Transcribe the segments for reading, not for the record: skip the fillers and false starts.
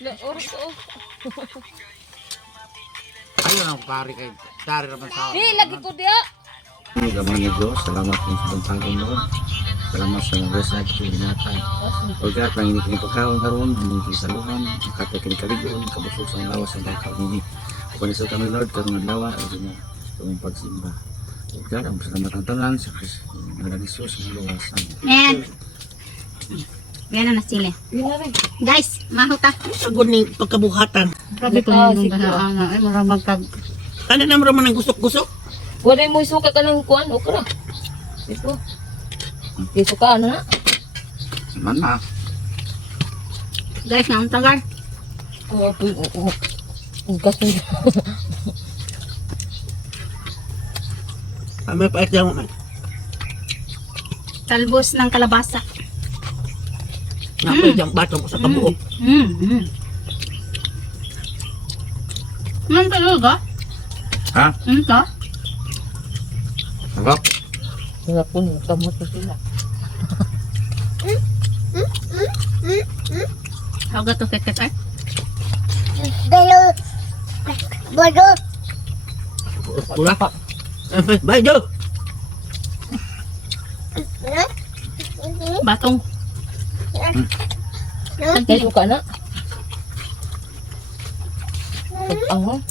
Oras ko. Ayun ang pari kay Dari naman sa Lagi ko dia. Gamang ni Diyos, salamat po sa pagpagong noon. Salamat sa mga resad ko inatan. Pagkat lang ini pinipagkaon karon, hindi sa luhan, katay kinikaligon, kabusog sa lawas ng bakaw nini. Kung sa kami Lord, karong adlaw, ay din na pagsimba. Pagkat ang salamat ang tanan sa Jesus ng luwas. Men. Gana na sila. Guys, mahuta. Sagod ni pagkabuhatan. Grabe ko nung gahaan. Ay, maramang kag... Kana na mo ng gusok-gusok. Wala mo isuka ka ng kuan, okra. Ito. Ito ka na. Mana? Guys, naon tagal. Kasi May pait lang. Talbos ng kalabasa. Napay diyang bato ko sa kabuok. Ano talaga? Ha? Ano ka? Sarap. wala po nung kamot na sila. Haga to ket ay. Pula pa. Bye, Jo. Batong. Kaya ka na. Ang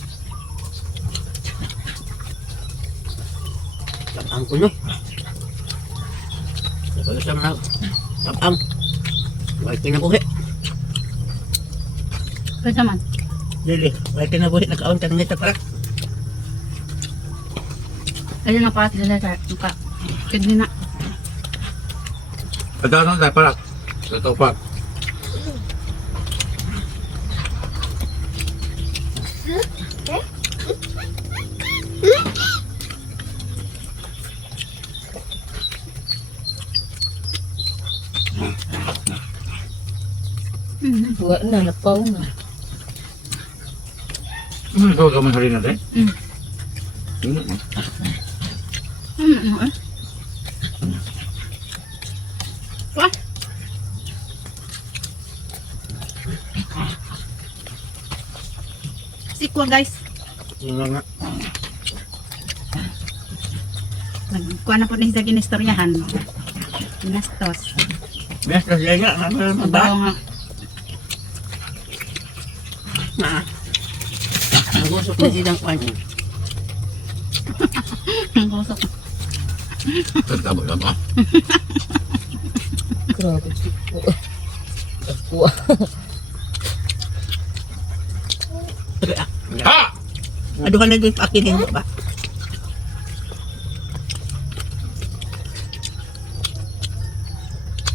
Tapang ko no. Tapos sa mga tapang. Bye, kinabuhi. Kaya man. Dili, bye, kinabuhi. Nakaon kang nita para. Ayun na pa sila sa muka. Kaya na. Ito ano tayo para. Ito pa. wala na, napaw na. Ito ka man halin natin. Wah. Sikwa guys. Yung nga. Nagkuha na po na sa ginistoryahan. Ginastos. Best kasi nga. Mabaho nga. Na. Nagusok na silang kwan. Ang gusok. Tabo lang ah. Grabe. Kuha. Ha! Aduhan na din pakinin mo ba?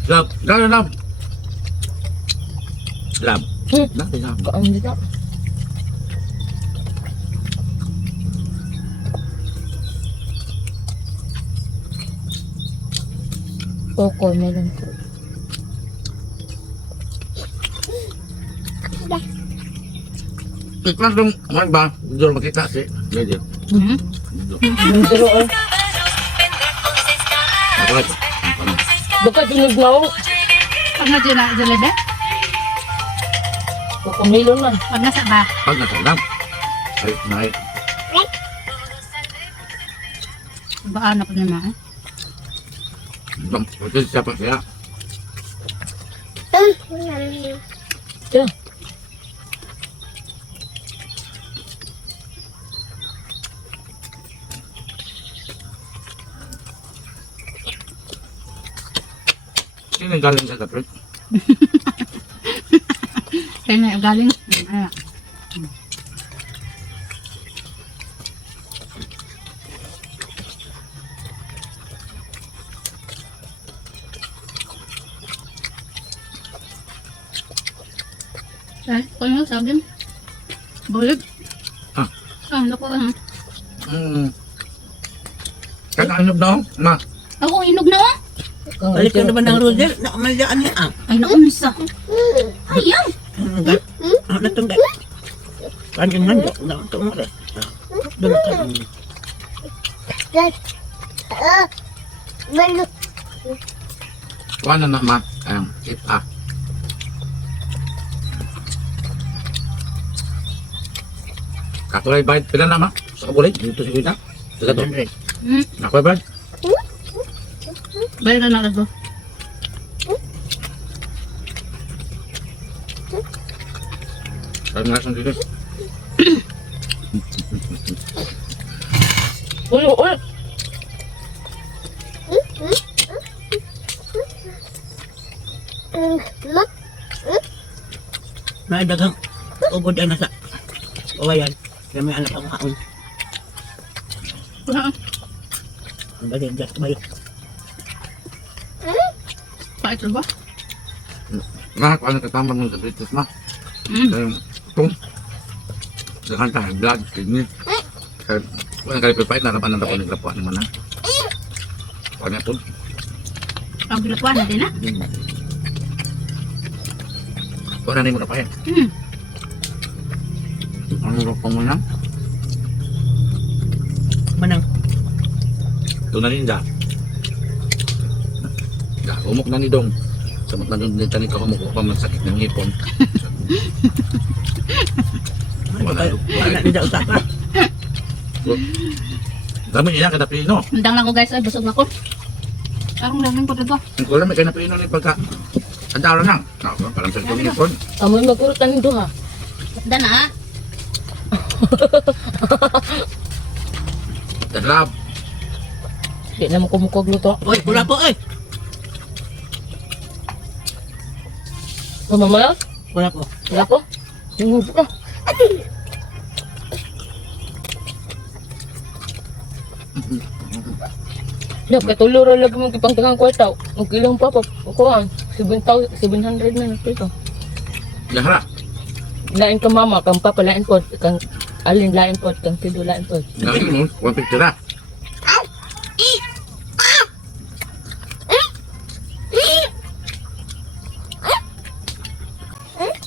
Lab. Lab. Lab. Dati lab. Kaang dito. Toko, meron po. Tikman dong. Man ba? Doon makita si. Medyo. Pero Bakit? baka dinugnaw. Pag na dyan na dyan Kukumilon man. pag nasa ba? Pag natalam. Ay, naay. Baan na po naman. Ito siya pa kaya. Tiyan. Sino yung galing sa tapos? Kaya na galing. Ayan. Ay, kung yung sabi mo. Bulig. Ah. Lako ano. Kakaanog na ako? Ma. Ako, inog na oh. Balik ka naman ng Roger. Nakamalyaan niya ah. Ay, naunsa. Ayaw. Ano itong gay? Kanyan nga niya. Nakatong nga. Doon ka. Kuha na na ma. Ayun. Katulay bayad pila na ma. Sa kabulit dito si Kuya. Sa to. Ako ba? Bayar na lang ko. Sabi nga sa dito. Ulo, ulo. May dagang ubod na sa kawayan. Kaya may anak ang kaon. Ang balik, just balik. Pait ba? Ma, kung ano katambang mo sa British ma. Kaya itong dakan tayo, blood, kidney. Kaya kung kaya pipait, narapan na ako naglapuan naman ha. Kung ano ito. Ang bilapuan natin na. Kung ano mo kapaya. Ang rupang mo na. Manang. Ito na rin da. Umok na ni Dong. Samot na doon din ka umuk pa man sakit ng hipon. Wala nila usapan. Dami niya kada pino. Hindang lang ko guys, ay busog na ko. Arong lang ko dito. Ang kulang may kaya na pino ni pagka. Andaro na. Parang sa itong hipon. Amoy magkurutan nito ha. Dan na. Dadlab. Di naman kumukog luto. Oy, pula po eh. Mamamala? Pula po. Wala ko? Yung hubo ka. Dapat tuluro lagi mo kipangtangang kwarta. Ang kilang pa pa. Kuhaan. 700 na nagpito. Yahara. Lain ka mama, kang papa lain po. Kang alin lain po. Kang pido lain po. Lagi mo. 150 na.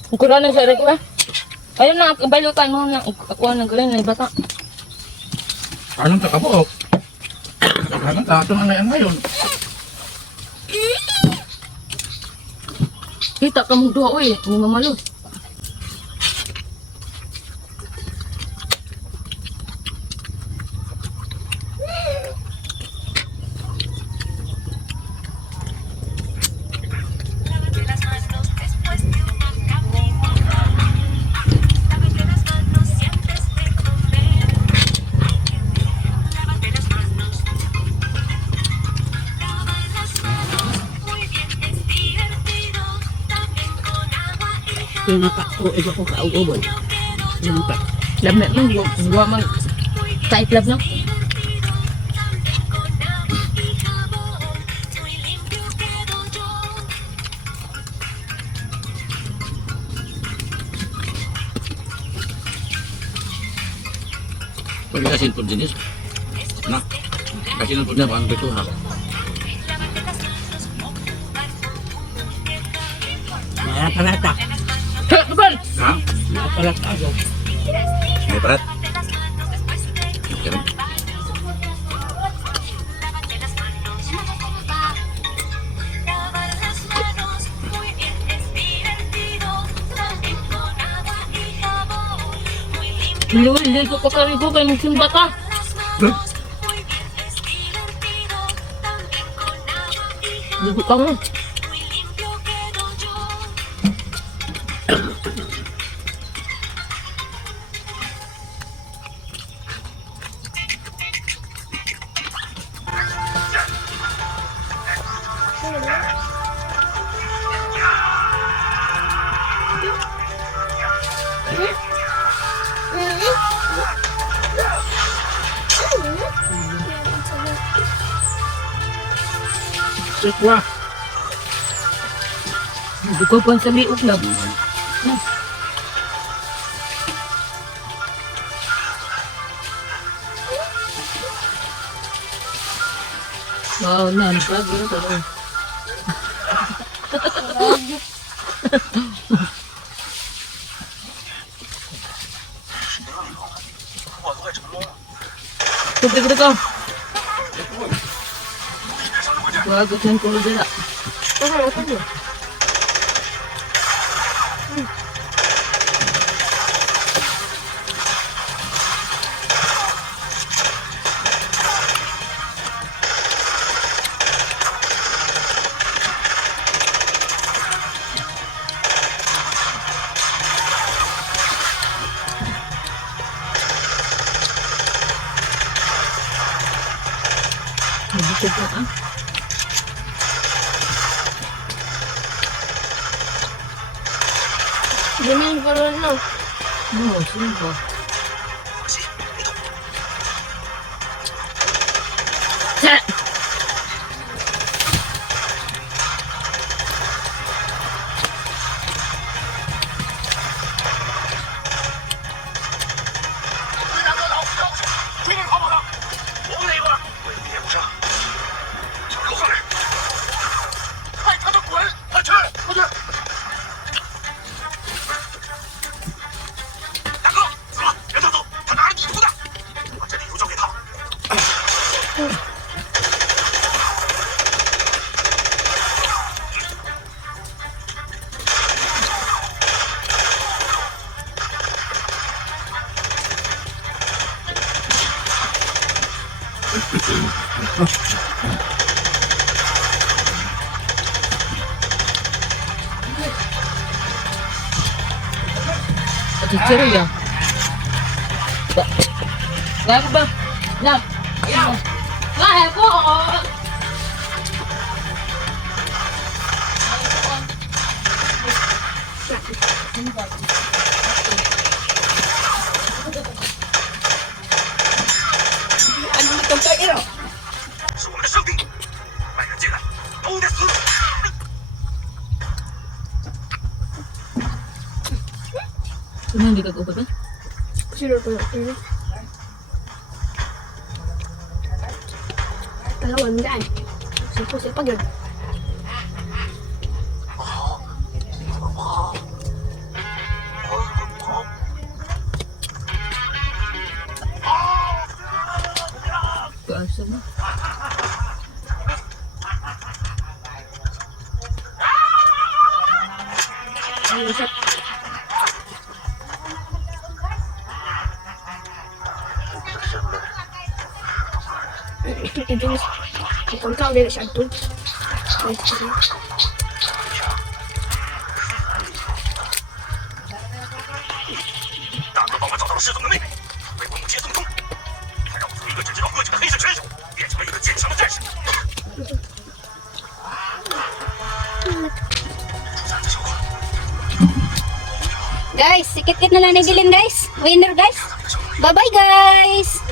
Ang kurang na sa rekwa. Ayun na, balutan mo na. Ako ang galing na bata. Anong takabuok? Anong tato na ngayon ngayon? Kita ka mong duha, uy. Hindi mamalo. Yung nakauwi ko kaugubon. Yung pa. Lame man, gua man. Tight love na. Pwede kasi po jenis. Na. Kasi nung po niya, paano ito ha? Mga parata. Kapal! Ha? Mga parata. May parat. Kaya Hindi ko kakarigo kayo magsimba ka. Hindi ka mo. Sikwa. Hindi ko pa sa liok na. Wow, na, nagbago na ito. Tubig na ka. Bago saan ko dila. YouTube na ah. Ganyan ko rin no. No, sino ba? Chichiri ya. Gak apa bang? Nah, lah aku. Ano itong kairo? 是我们的圣地，外人进来都得死。 Ano hindi ka upat ba? Sino ko na? Kalawan daan. Sipag yun. Kaasa ba? Idunis. Ikaw tao nila siya ito. 大哥帮我找到了师尊的妹妹，为我母亲送终。他让我从一个只知道喝酒的黑社拳手，变成了一个坚强的战士。出山这小伙， Guys, sikit-kit na lang nabilin guys. Winner guys. Bye-bye guys.